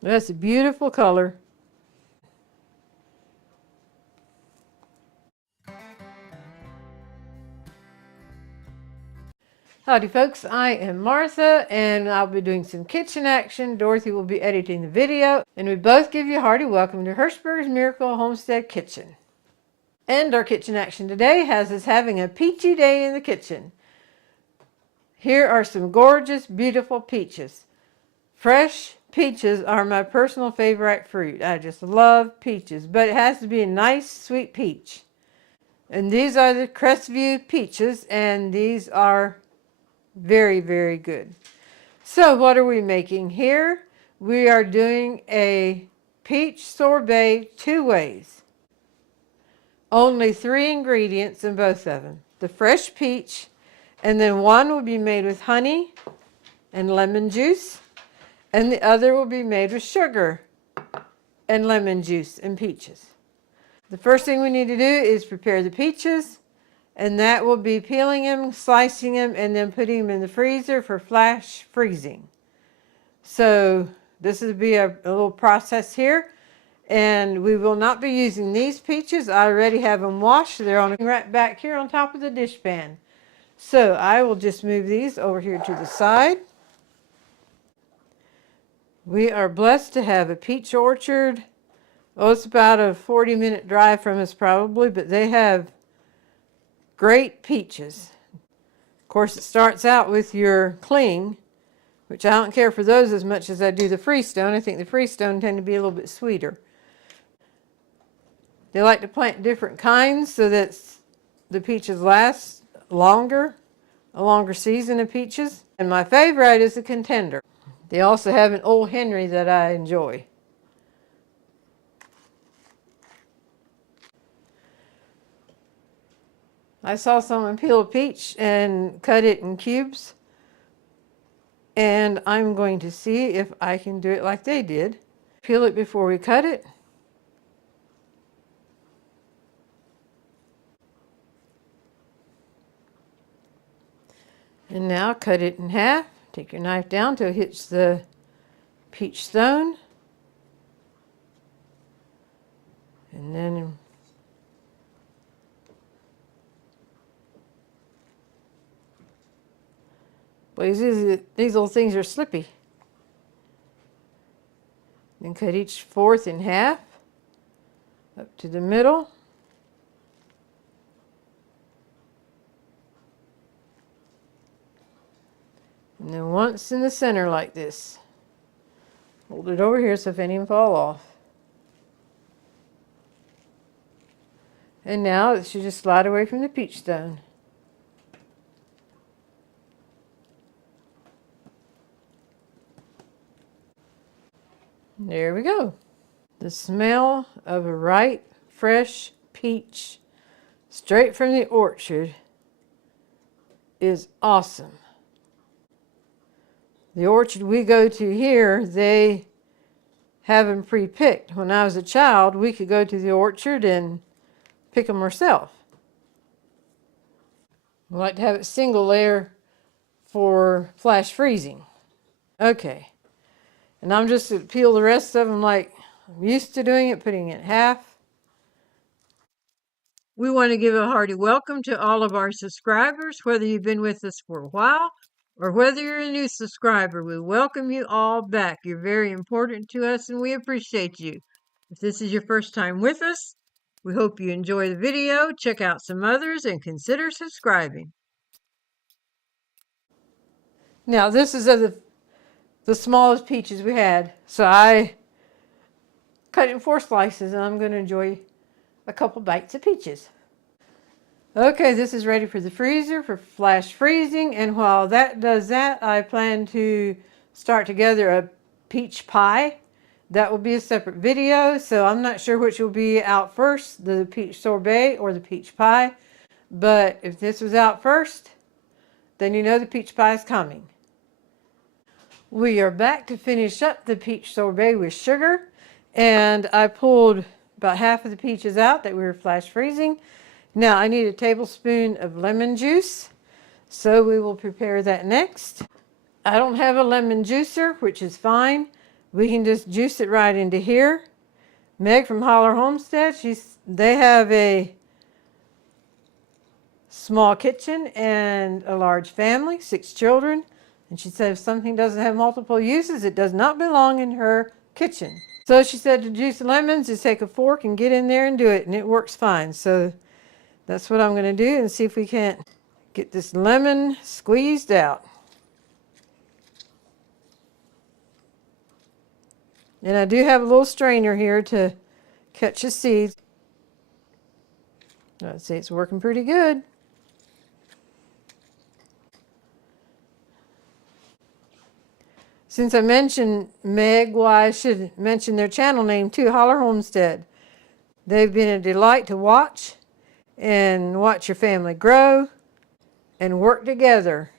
That's a beautiful color. Howdy folks, I am Martha and I'll be doing some kitchen action. Dorothy will be editing the video and we both give you a hearty welcome to Hirschberg's Miracle Homestead Kitchen. And our kitchen action today has us having a peachy day in the kitchen. Here are some gorgeous, beautiful peaches. Fresh peaches are my personal favorite fruit. I just love peaches, but it has to be a nice, sweet peach. And these are the Crestview peaches, and these are very, very good. So what are we making here? We are doing a peach sorbet 2 ways. Only 3 ingredients in both of them. The fresh peach, and then one will be made with honey and lemon juice, and the other will be made with sugar and lemon juice and peaches. The first thing we need to do is prepare the peaches, and that will be peeling them, slicing them, and then putting them in the freezer for flash freezing. So this will be a little process here, and we will not be using these peaches. I already have them washed. They're on right back here on top of the dish pan. So I will just move these over here to the side. We are blessed to have a peach orchard. Oh, it's about a 40-minute drive from us probably, but they have great peaches. Of course, it starts out with your cling, which I don't care for those as much as I do the freestone. I think the freestone tend to be a little bit sweeter. They like to plant different kinds so that the peaches last longer, a longer season of peaches. And my favorite is the contender. They also have an Old Henry that I enjoy. I saw someone peel a peach and cut it in cubes, and I'm going to see if I can do it like they did. Peel it before we cut it. And now cut it in half. Take your knife down till it hits the peach stone. And then these little things are slippy. Then cut each fourth in half up to the middle. And then once in the center like this. Hold it over here so if any of them fall off. And now it should just slide away from the peach stone. There we go. The smell of a ripe, fresh peach straight from the orchard is awesome. The orchard we go to here, they have them pre-picked. When I was a child, we could go to the orchard and pick them ourselves. We like to have it single layer for flash freezing. Okay. And I'm just going to peel the rest of them like I'm used to doing it, putting it in half. We want to give a hearty welcome to all of our subscribers, whether you've been with us for a while or whether you're a new subscriber. We welcome you all back. You're very important to us and we appreciate you. If this is your first time with us, we hope you enjoy the video, check out some others, and consider subscribing. Now, this is the smallest peaches we had, so I cut it in 4 slices, and I'm going to enjoy a couple bites of peaches. Okay, this is ready for the freezer for flash freezing, and while that does that, I plan to start together a peach pie. That will be a separate video, so I'm not sure which will be out first, the peach sorbet or the peach pie. But if this was out first, then you know the peach pie is coming. We are back to finish up the peach sorbet with sugar, and I pulled about half of the peaches out that we were flash freezing. Now I need a tablespoon of lemon juice, so we will prepare that next. I don't have a lemon juicer, which is fine, we can just juice it right into here. Meg from Holler Homestead, they have a small kitchen and a large family, 6 children. And she said if something doesn't have multiple uses, it does not belong in her kitchen. So she said to juice lemons, just take a fork and get in there and do it, and it works fine. So that's what I'm going to do and see if we can't get this lemon squeezed out. And I do have a little strainer here to catch the seeds. I'd say it's working pretty good. Since I mentioned Meg, well, I should mention their channel name too, Holler Homestead. They've been a delight to watch and watch your family grow and work together.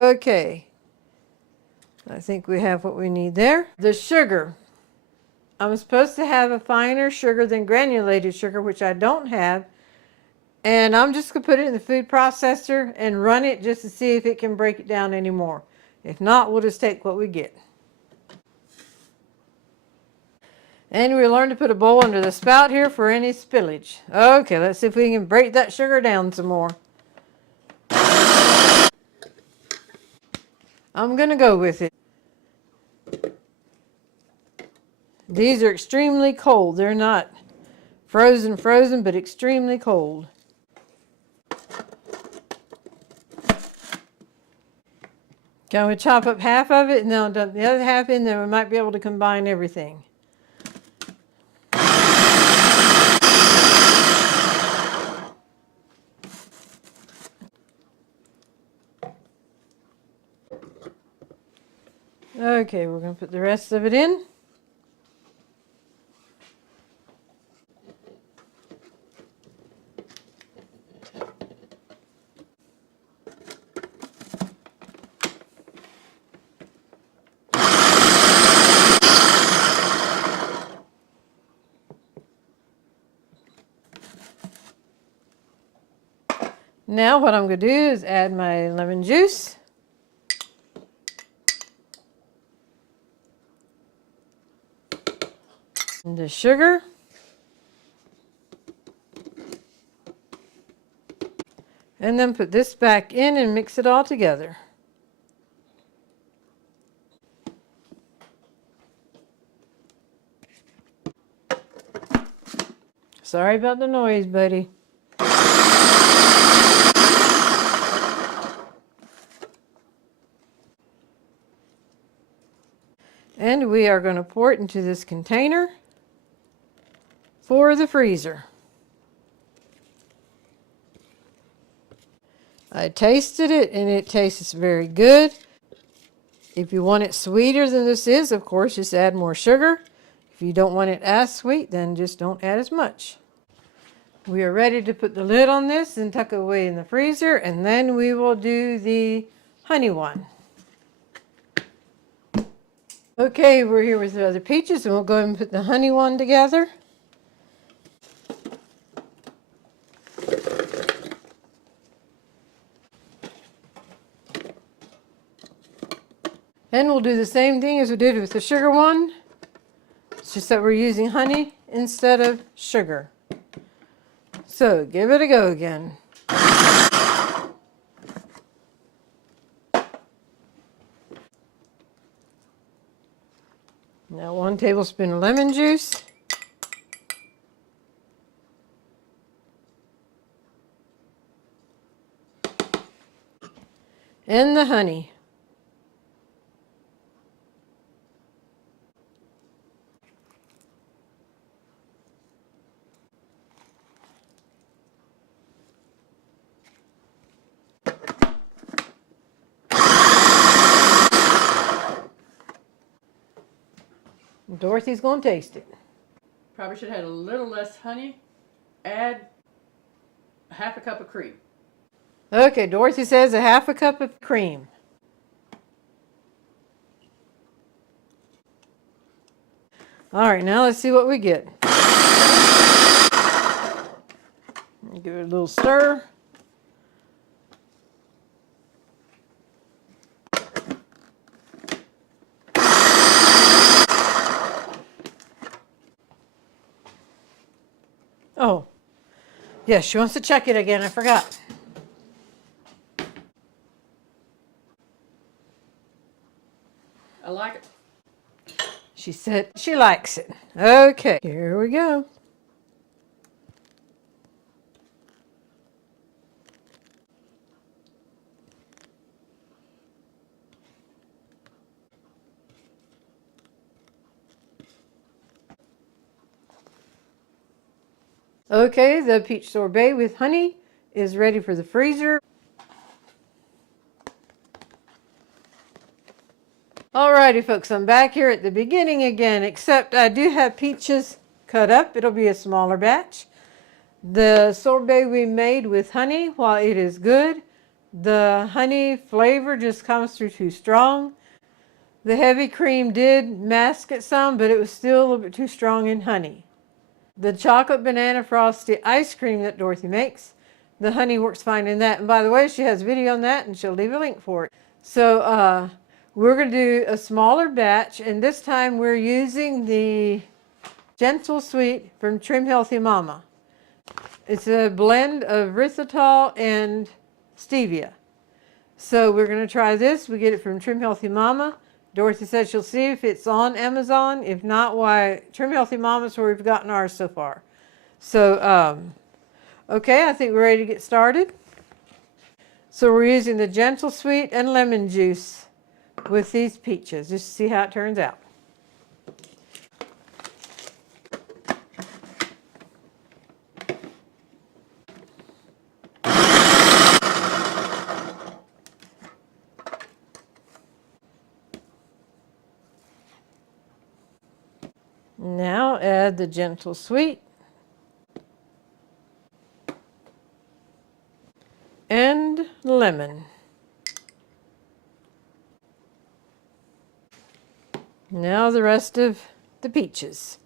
Okay, I think we have what we need there. The sugar. I'm supposed to have a finer sugar than granulated sugar, which I don't have. And I'm just going to put it in the food processor and run it just to see if it can break it down anymore. If not, we'll just take what we get. And we learn to put a bowl under the spout here for any spillage. Okay, let's see if we can break that sugar down some more. I'm going to go with it. These are extremely cold. They're not frozen, but extremely cold. Can we chop up half of it and then I'll dump the other half in, then we might be able to combine everything. Okay, we're going to put the rest of it in. Now what I'm going to do is add my lemon juice. And the sugar. And then put this back in and mix it all together. Sorry about the noise, buddy. And we are going to pour it into this container for the freezer. I tasted it and it tastes very good. If you want it sweeter than this is, of course, just add more sugar. If you don't want it as sweet, then just don't add as much. We are ready to put the lid on this and tuck it away in the freezer, and then we will do the honey one. Okay, we're here with the other peaches, and we'll go ahead and put the honey one together. And we'll do the same thing as we did with the sugar one. It's just that we're using honey instead of sugar. So give it a go again. Now 1 tablespoon of lemon juice. And the honey. Dorothy's going to taste it. Probably should have had a little less honey. Add half a cup of cream. Okay, Dorothy says a half a cup of cream. All right, now let's see what we get. Give it a little stir. Oh, yes, she wants to check it again. I forgot. I like it. She said she likes it. Okay, here we go. Okay, the peach sorbet with honey is ready for the freezer. Alrighty, folks, I'm back here at the beginning again, except I do have peaches cut up. It'll be a smaller batch. The sorbet we made with honey, while it is good, the honey flavor just comes through too strong. The heavy cream did mask it some, but it was still a little bit too strong in honey. The chocolate banana frosty ice cream that Dorothy makes, the honey works fine in that. And by the way, she has a video on that and she'll leave a link for it. So we're going to do a smaller batch, and this time we're using the Gentle Sweet from Trim Healthy Mama. It's a blend of erythritol and stevia. So we're going to try this. We get it from Trim Healthy Mama. Dorothy said she'll see if it's on Amazon. If not, why, Trim Healthy Mama's where we've gotten ours so far. So, okay, I think we're ready to get started. So we're using the Gentle Sweet and lemon juice with these peaches, just to see how it turns out. Now add the Gentle Sweet and lemon. Now the rest of the peaches.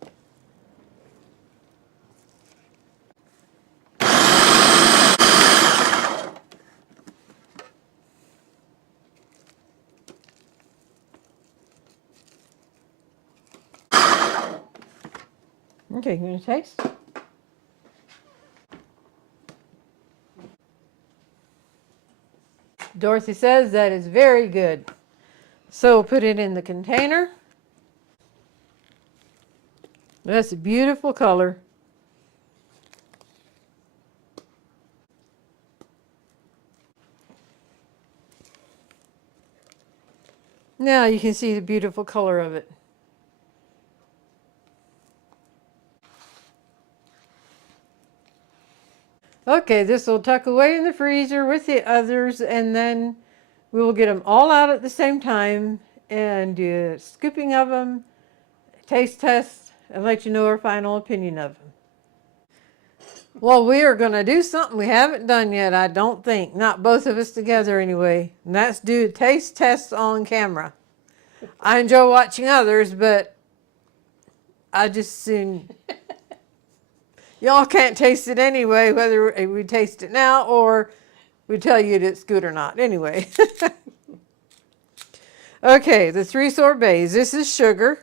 Okay, you gonna taste? Dorothy says that is very good. So we'll put it in the container. That's a beautiful color. Now you can see the beautiful color of it. Okay, this will tuck away in the freezer with the others, and then we will get them all out at the same time and do a scooping of them, taste test, and let you know our final opinion of them. Well, we are going to do something we haven't done yet, I don't think. Not both of us together anyway. And that's do taste tests on camera. I enjoy watching others, but I just soon... Y'all can't taste it anyway, whether we taste it now or we tell you it's good or not. Anyway. Okay, the 3 sorbets. This is sugar.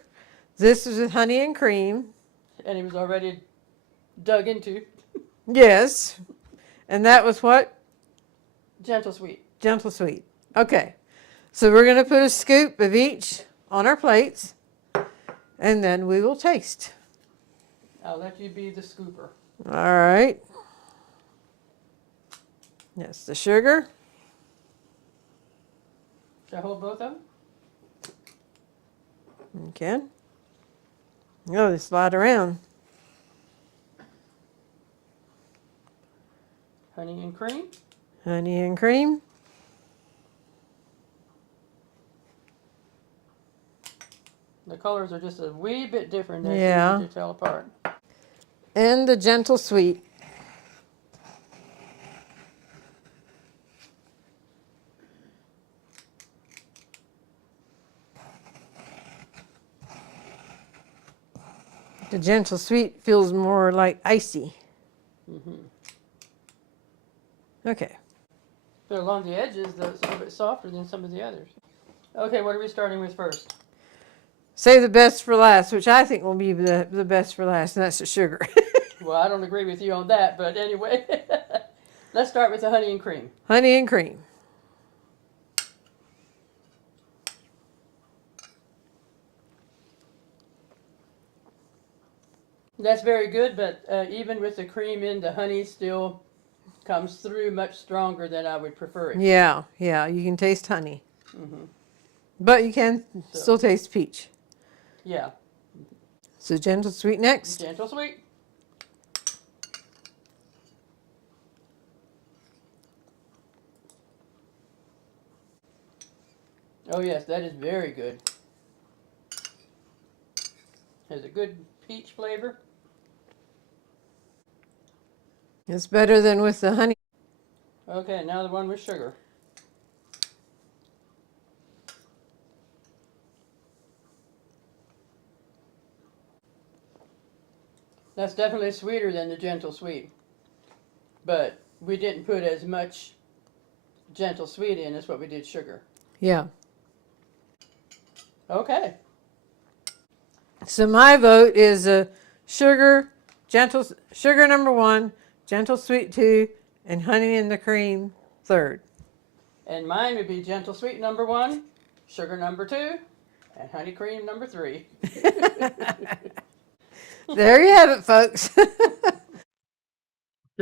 This is with honey and cream. And he was already dug into. Yes. And that was what? Gentle Sweet. Gentle Sweet. Okay. So we're going to put a scoop of each on our plates, and then we will taste. I'll let you be the scooper. All right. That's the sugar. Should I hold both of them? Okay. Oh, they slide around. Honey and cream. Honey and cream. The colors are just a wee bit different. Yeah. Easy to tell apart. And the Gentle Sweet. The Gentle Sweet feels more like icy. Mm-hmm. Okay. But along the edges, they're a little bit softer than some of the others. Okay, what are we starting with first? Save the best for last, which I think will be the best for last, and that's the sugar. Well, I don't agree with you on that, but anyway. Let's start with the honey and cream. Honey and cream. That's very good, but even with the cream in, the honey still comes through much stronger than I would prefer it. Yeah, yeah, you can taste honey. Mm-hmm. But you can still taste peach. Yeah. So gentle sweet next. Gentle sweet. Oh yes, that is very good. Has a good peach flavor. It's better than with the honey. Okay, now the one with sugar. That's definitely sweeter than the gentle sweet. But we didn't put as much gentle sweet in as what we did sugar. Yeah. Okay. So my vote is sugar, sugar number 1, gentle sweet 2, and honey and the cream 3rd. And mine would be gentle sweet number 1, sugar number 2, and honey cream number 3. There you have it, folks. The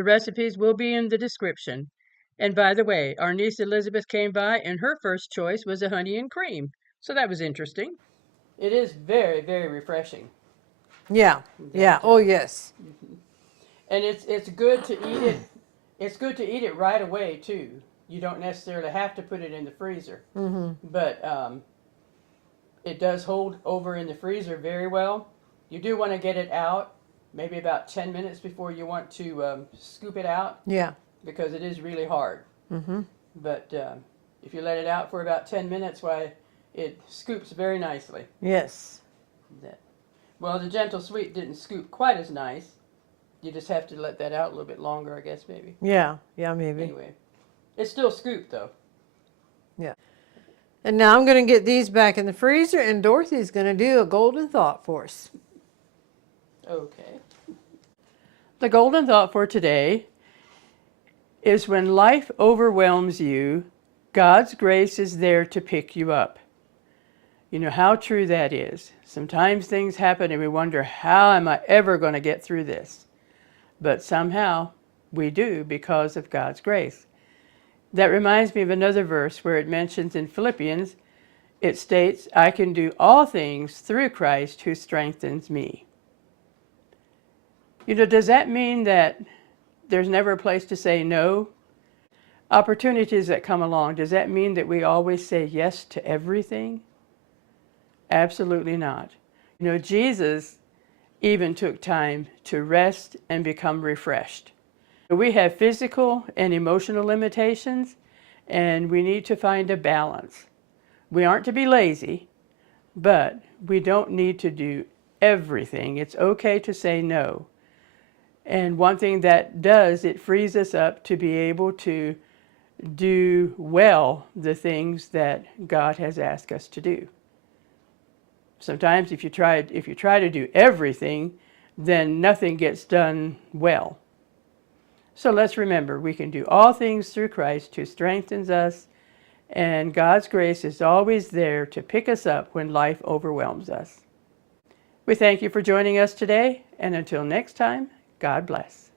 recipes will be in the description. And by the way, our niece Elizabeth came by and her first choice was a honey and cream. So that was interesting. It is very, very refreshing. Yeah. Yeah. Oh, yes. And it's good to eat it. It's good to eat it right away too. You don't necessarily have to put it in the freezer. Mm-hmm. But it does hold over in the freezer very well. You do want to get it out maybe about 10 minutes before you want to scoop it out. Yeah. Because it is really hard. Mm-hmm. But if you let it out for about 10 minutes, why, it scoops very nicely. Yes. Well, the gentle sweet didn't scoop quite as nice. You just have to let that out a little bit longer, I guess, maybe. Yeah. Yeah, maybe. Anyway, it's still scooped, though. Yeah. And now I'm going to get these back in the freezer, and Dorothy's going to do a golden thought for us. Okay. The golden thought for today is when life overwhelms you, God's grace is there to pick you up. You know how true that is. Sometimes things happen and we wonder, how am I ever going to get through this? But somehow we do because of God's grace. That reminds me of another verse where it mentions in Philippians, it states, I can do all things through Christ who strengthens me. You know, does that mean that there's never a place to say no? Opportunities that come along, does that mean that we always say yes to everything? Absolutely not. You know, Jesus even took time to rest and become refreshed. We have physical and emotional limitations, and we need to find a balance. We aren't to be lazy, but we don't need to do everything. It's okay to say no. And one thing that does, it frees us up to be able to do well the things that God has asked us to do. Sometimes if you try to do everything, then nothing gets done well. So let's remember, we can do all things through Christ who strengthens us, and God's grace is always there to pick us up when life overwhelms us. We thank you for joining us today, and until next time, God bless.